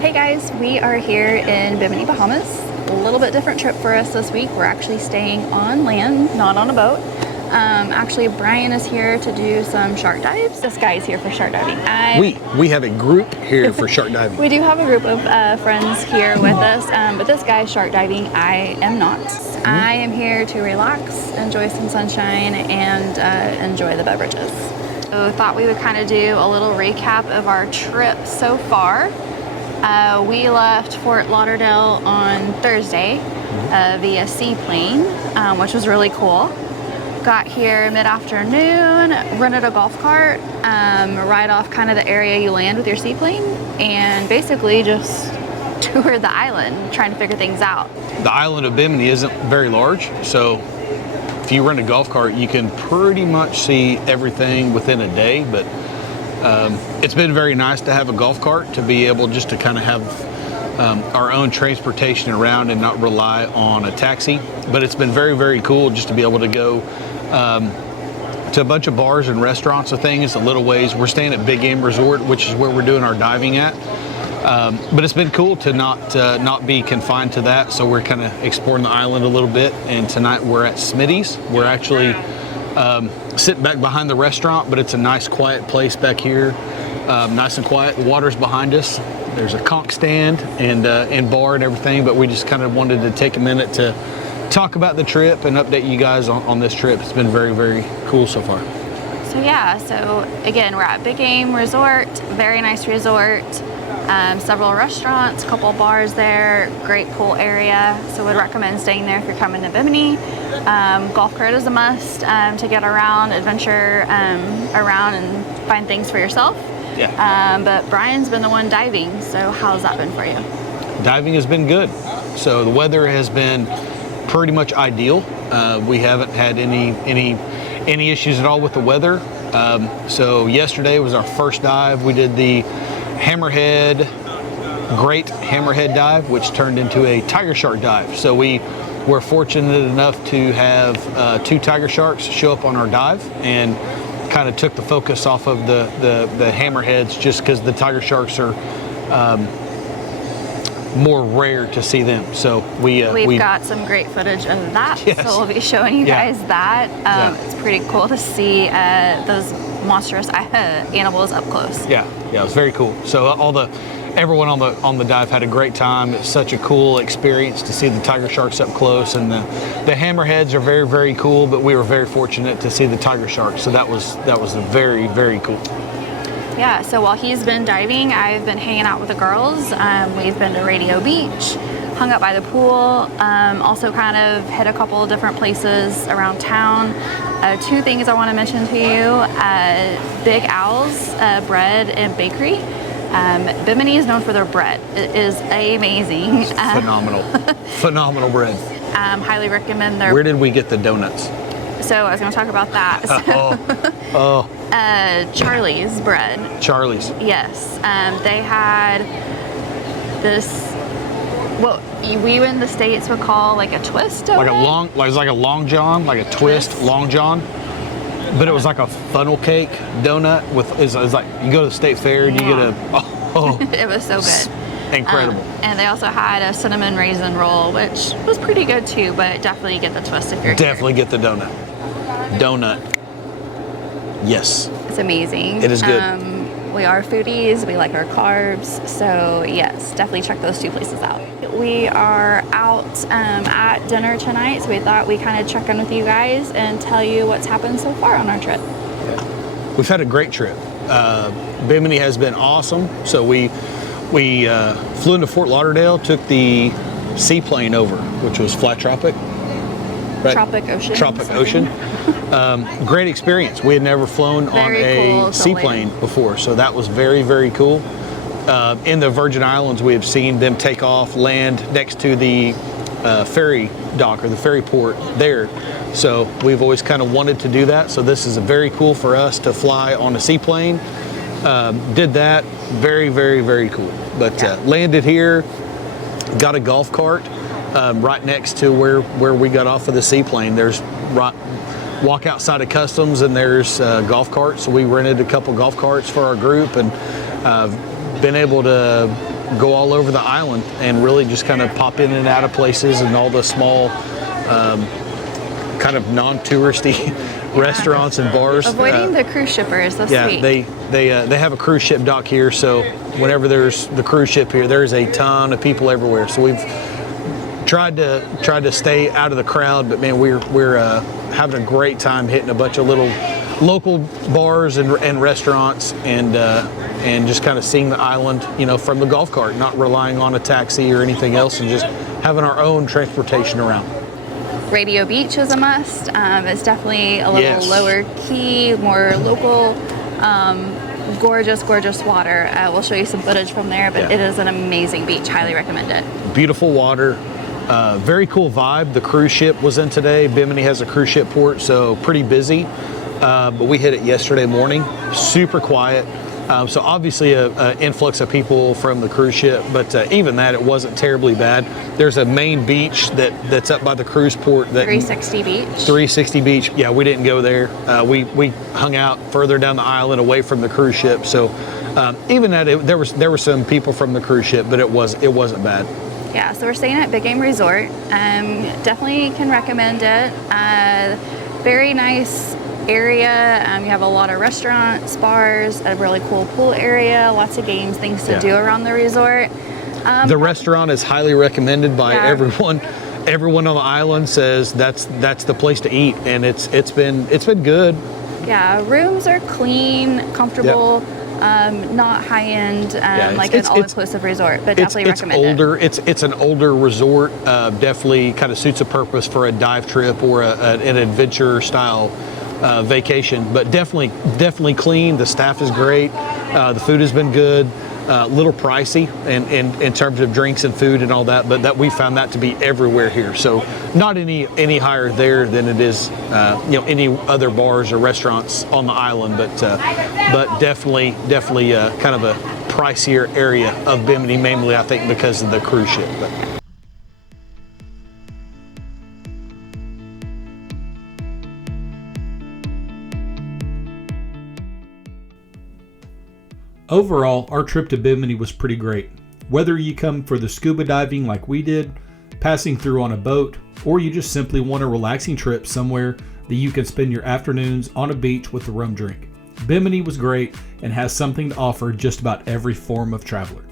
Hey guys, we are here in Bimini, Bahamas. A little bit different trip for us this week. We're actually staying on land, not on a boat. Actually, Brian is here to do some shark dives. This guy is here for shark diving. We have a group here for shark diving. We do have a group of friends here with us, but this guy is shark diving. I am not. I am here to relax, enjoy some sunshine, and enjoy the beverages. So thought we would kind of do a little recap of our trip so far. We left Fort Lauderdale on Thursday via seaplane, which was really cool. Got here mid-afternoon, rented a golf cart right off kind of the area you land with your seaplane, and basically just toured the island trying to figure things out. The island of Bimini isn't very large, so if you rent a golf cart, you can pretty much see everything within a day, but it's been very nice to have a golf cart to be able just to kind of have our own transportation around and not rely on a taxi. But it's been very, very cool just to be able to go to a bunch of bars and restaurants and things, a little ways. We're staying at Big Game Resort, which is where we're doing our diving at. But it's been cool to not be confined to that. So we're kind of exploring the island a little bit. And tonight we're at Smitty's. We're actually sitting back behind the restaurant, but it's a nice quiet place back here. Nice and quiet. The water's behind us. There's a conch stand and bar and everything, but we just kind of wanted to take a minute to talk about the trip and update you guys on this trip. It's been very, very cool so far. So yeah, so again, we're at Big Game Resort, very nice resort. Several restaurants, couple bars there, great pool area. So would recommend staying there if you're coming to Bimini. Golf cart is a must to get around, adventure around and find things for yourself. Yeah. But Brian's been the one diving, so how's that been for you? Diving has been good. So the weather has been pretty much ideal. We haven't had any issues at all with the weather. So yesterday was our first dive. We did the great hammerhead dive, which turned into a tiger shark dive. So we were fortunate enough to have 2 tiger sharks show up on our dive and kind of took the focus off of the hammerheads, just because the tiger sharks are more rare to see them. So we've got some great footage of that. Yes. So we'll be showing you guys that. It's pretty cool to see those monstrous animals up close. Yeah, it was very cool. So everyone on the dive had a great time. It's such a cool experience to see the tiger sharks up close, and the hammerheads are very, very cool, but we were very fortunate to see the tiger sharks. So that was very, very cool. Yeah, so while he's been diving, I've been hanging out with the girls. We've been to Radio Beach, hung out by the pool, also kind of hit a couple of different places around town. 2 things I want to mention to you. Big Owl's Bread and Bakery. Bimini is known for their bread. It is amazing. Phenomenal. Phenomenal bread. Highly recommend their... Where did we get the donuts? So I was going to talk about that. Charlie's bread. Charlie's. Yes. They had this, what we in the States would call like a twist donut. Like a long john, like a twist long john. But it was like a funnel cake donut it's like you go to the state fair and you get a it was so good. Incredible. And they also had a cinnamon raisin roll, which was pretty good too, but definitely get the twist if you're Definitely get the donut. Yes. It's amazing. It is good. We are foodies, we like our carbs, so yes, definitely check those 2 places out. We are out at dinner tonight, so we thought we'd kind of check in with you guys and tell you what's happened so far on our trip. Yeah. We've had a great trip. Bimini has been awesome. So we flew into Fort Lauderdale, took the seaplane over, which was Flat Tropic. Right? Tropic Ocean. Great experience. We had never flown on a seaplane before, so that was very, very cool. In the Virgin Islands, we have seen them take off, land next to the ferry dock or the ferry port there. So we've always kind of wanted to do that. So this is very cool for us to fly on a seaplane. Did that. Very, very, very cool. But landed here, got a golf cart. Right next to where we got off of the seaplane. There's walk outside of customs and there's golf carts. So we rented a couple golf carts for our group and been able to go all over the island and really just kind of pop in and out of places and all the small kind of non-touristy restaurants and bars. Avoiding the cruise shippers. That's sweet. They have a cruise ship dock here, so whenever there's the cruise ship here, there's a ton of people everywhere. So we've tried to stay out of the crowd, but man, we're having a great time hitting a bunch of little local bars and restaurants and just kind of seeing the island, from the golf cart, not relying on a taxi or anything else, and just having our own transportation around. Radio Beach is a must. It's definitely a little lower key, more local. Gorgeous water. We'll show you some footage from there, but it is an amazing beach. Highly recommend it. Beautiful water. Very cool vibe. The cruise ship was in today. Bimini has a cruise ship port, so pretty busy. But we hit it yesterday morning. Super quiet. So obviously an influx of people from the cruise ship, but even that, it wasn't terribly bad. There's a main beach that's up by the cruise port. 360 Beach. 360 Beach. Yeah, we didn't go there. We hung out further down the island away from the cruise ship. So even that, there were some people from the cruise ship, but it wasn't bad. Yeah, so we're staying at Big Game Resort. Definitely can recommend it. Very nice area. You have a lot of restaurants, bars, a really cool pool area, lots of games, things to do around the resort. The restaurant is highly recommended by everyone. Everyone on the island says that's the place to eat, and it's been good. Yeah, rooms are clean, comfortable. Not high end, like an all-inclusive resort, but definitely recommend it. It's an older resort. Definitely kind of suits a purpose for a dive trip or an adventure style vacation. But definitely clean. The staff is great. The food has been good. A little pricey in terms of drinks and food and all that, but that we found that to be everywhere here. So not any higher there than it is any other bars or restaurants on the island, but definitely kind of a pricier area of Bimini, mainly I think because of the cruise ship. Overall, our trip to Bimini was pretty great. Whether you come for the scuba diving like we did, passing through on a boat, or you just simply want a relaxing trip somewhere that you can spend your afternoons on a beach with a rum drink. Bimini was great and has something to offer just about every form of traveler.